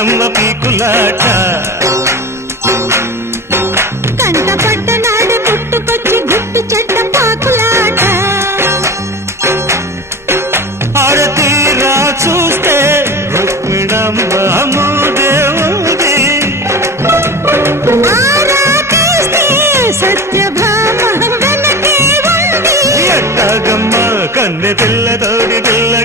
రుద్రమ్మ పీకులాట కంట పడ్డనాడు పుట్టుకొచ్చి గుట్టు చెడ్డ పాకులాట ఆరతీరా చూస్తే రుక్మిణమ్మ దేవుది ఆరా తీస్తే సత్యభామ వెనకే ఉంది ఎట్టాగమ్మ కన్నె పిల్లద